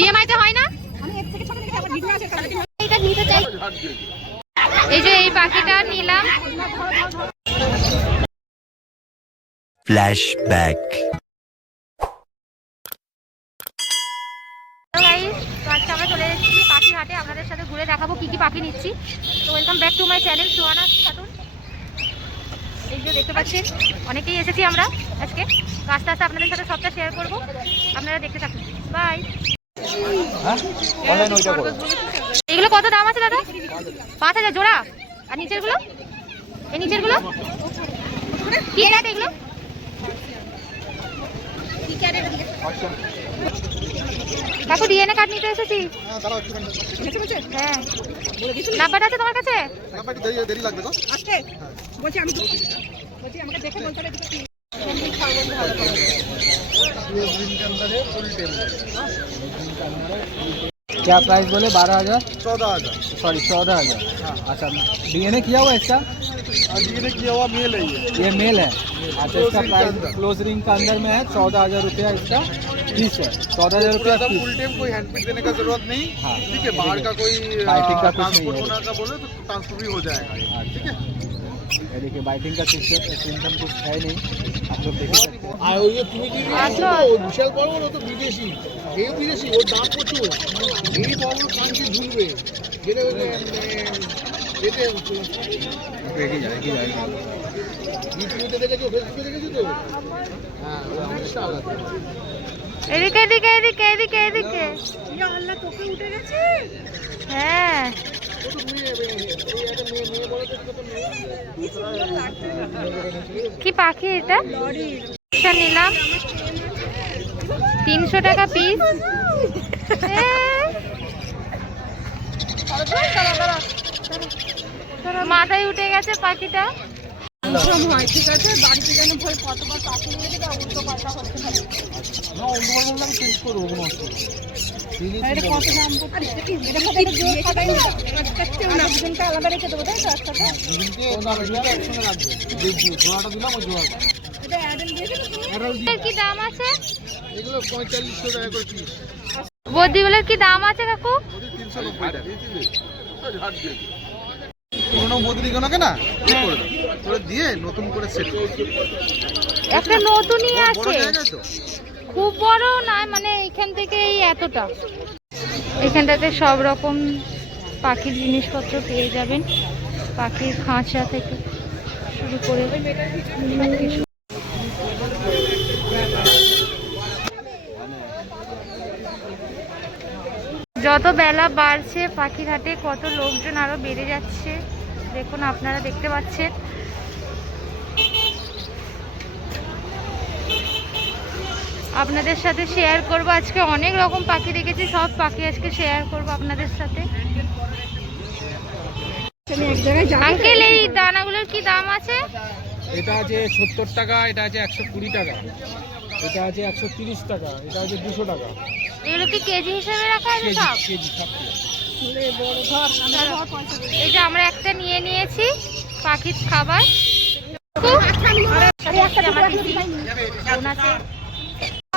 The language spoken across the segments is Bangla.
ইএমআই তে হয় না? এটা নিতে চাই। এই যে এই পাখিটা নিলাম। ফ্ল্যাশব্যাক। আজকে আমরা চলে এসেছি পাখি হাটে, আপনাদের সাথে ঘুরে দেখাবো কি কি পাখি নিচ্ছি। তো welcome back to my channel Suhana Khatun. এই যে দেখতে পাচ্ছেন অনেকেই এসেছি আমরা আজকে, আস্তে আস্তে আপনাদের সাথে সবটা শেয়ার করবো, আপনারা দেখতে থাকুন। বাই। এগুলো কত দাম আছে দাদা? 5000 জোড়া। আর নিচের গুলো? এই নিচের গুলো কি রেট এগুলো? কাকু ডিএনএ কার্ড নিতে এসেছি। হ্যাঁ, নাম্বার আছে তোমার কাছে? দেরি লাগবে তো আসতে বলছি, আমি বলছি আমাকে দেখে বলতে হবে क्या प्राइस बोले? 12,000 14,000 सॉरी 14,000। अच्छा, डीएनए किया हुआ इसका? डीएनए किया हुआ मेल है ये मेल है। अच्छा, इसका प्राइस क्लोज रिंग का अंदर में है। 14,000 रुपया इसका पीस है। 14,000 रुपया फुल टाइम कोई हैंडपिक देने का जरूरत नहीं। हाँ, ठीक है, बाहर का कोई बाइटिंग का कुछ नहीं ट्रांसपोर्ट होगा। होना का बोले तो ट्रांसफर भी हो जाएगा। ठीक है, ये देखिए बाइटिंग का सिस्टम कुछ है नहीं, आप लोग देख सकते हैं। বিশাল বড় বড় তো বিদেশি, এই বিদেশি ওর দাম প্রচুর। এই বড় বড় পাঞ্চি ঝুলবে যেটা এতে ইউটিউবে দেখেছো, ফেসবুকে দেখেছো তো? হ্যাঁ, অনেকটা আলাদা। এদিকে এদিকে এদিকে এদিকে এদিকে। ইয়া আল্লাহ, তোকে উঠে গেছে। হ্যাঁ, কি পাখি এটা? এটা নিলাম 300 টাকা পিস। মাথায় উঠে গেছে পাখিটা। ঠিক আছে, বাড়িতে যেন ভয় কতবার পাখি নিয়ে যেটা উল্টো পাল্টা হচ্ছে না। উল্টো পাল্টা আমি চেঞ্জ করবো কোনো অসুবিধা নেই। এটা কত দাম পড়ছে? এটা কত জোর খাটাই না, না দুদিনটা আলাদা রেখে দেবো, তাই তো? একসাথে দুদিনকে একসঙ্গে রাখবে। জোড়াটা দিলাম ওই জোড়াটা। এটা অ্যাডাল দিয়েছে তো তুমি? এর কি দাম আছে? এগুলো 4500 টাকা করে পিস। বদিগুলোর কি দাম আছে কাকু? 390 টাকা। পুরোনো বদলি কেনাকে না করে দাও, করে দিয়ে নতুন করে সেট করো। একটা নতুনই বড় আছে, জায়গা তো, খুব বড় না, মানে এইখান থেকে এই এতটা। এখানটাতে সব রকম পাখির জিনিসপত্র পেয়ে যাবেন, পাখির খাঁচা থেকে শুরু করে যত বেলা বাড়ছে পাখির হাটে কত লোকজন আরো বেড়ে যাচ্ছে, দেখুন আপনারা দেখতে পাচ্ছেন। আপনাদের সাথে শেয়ার করব, আজকে অনেক রকম পাখি দেখেছি, সব পাখি আজকে শেয়ার করব আপনাদের সাথে। আঙ্কেল, এই দানাগুলোর কি দাম আছে? এটা আছে 70 টাকা, এটা আছে 120 টাকা, এটা আছে 130 টাকা, এটা আছে 200 টাকা। এগুলো কি কেজি হিসেবে রাখা আছে সব? কেজি সব। এই যে আমরা একটা নিয়ে নিয়েছি পাখির খাবার।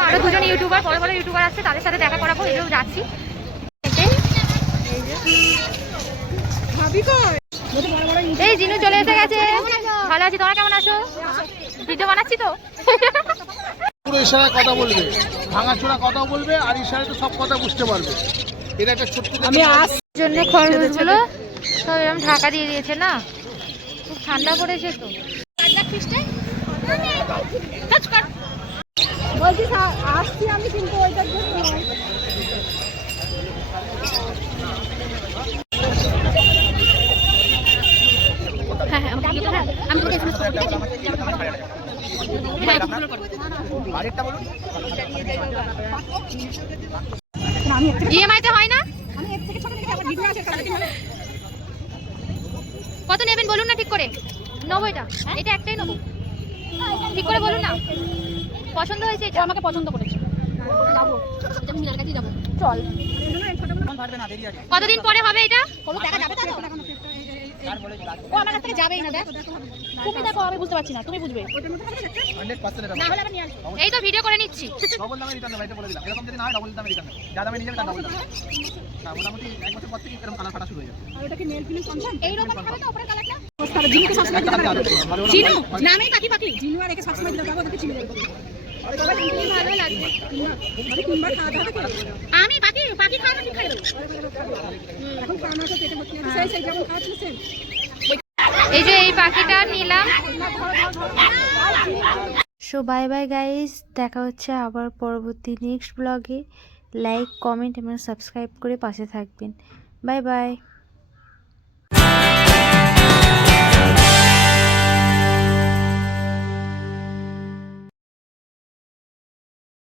আরো দুজন ইউটিউবার, বড় বড় ইউটিউবার আছে, তাদের সাথে দেখা করাবো, এগুলো যাচ্ছি। এই জিনু চলে এসে গেছে। ভালো আছি, তোমরা কেমন আছো? ভিডিও বানাচ্ছি তো। পুরো ইশারায় কথা বলবে, ভাঙাচোরা কথা বলবে, আর ইশারায় তো সব কথা বুঝতে পারবে। এটা একটা ছোট্ট আমি জন্য খরচগুলো সব এরকম ঢাকা দিয়ে দিয়েছে না, খুব ঠান্ডা পড়েছে তো। বলছি আসছি আমি, কিন্তু ওইটার জন্য ইএমআই তে হয় না? কত নেবেন বলুন না ঠিক করে। 90টা, এটা একটাই নেবো, ঠিক করে বলুন না। পছন্দ হয়েছে? এটা আমাকে পছন্দ করেছে, যাবো, এটা মিনার কাছে যাবো, চল। কতদিন পরে হবে এটা? ও আমার কাছ থেকে যাবেই না, দেখ তুমি দেখো, আমি বুঝতে পারছি না, তুমি বুঝবে। ওটার মধ্যে হবে একটা? 100% এটা না হলে আবার নিয়ে আসবো। এই তো ভিডিও করে নিচ্ছি। ডবল দামে রিটার্ন হবে, এটা বলে দিলাম। এরকম যদি না হয় ডবল দামে রিটার্ন হবে। যা দামে নিয়ে যাবে তার ডবল দাম। হ্যাঁ, মোটামুটি 1 বছর পর থেকে এরকম কালার ফাটা শুরু হয়ে যাবে। আর ওটা কি নেল ফিনিশ কনফার্ম? এইরকম হবে তো উপরের কালারটা। জিনুকে সবসময় দিতে একটা পারবে। হাতে আরো- জিনু নামেই পাখি পাখি, জিনু আর একে সবসময় দিতে পারবে, ওদেরকে চিনে যাবে। কি ভালো লাগবে। তিনবার খাওয়াতে হবে তো। আমি পাখি পাখি খাওয়া ঠিক খাই দেবো। এখন খাওয়ানো আছে পেটে ভর্তি আছে, সেই যেমন খাওয়াচ্ছিল সেম। এই যে এই পাখিটা নিলাম। সো বাই বাই গাইস, দেখা হচ্ছে আবার পরবর্তী নেক্সট ব্লগে। লাইক, কমেন্ট এবং সাবস্ক্রাইব করে পাশে থাকবেন। Bye bye.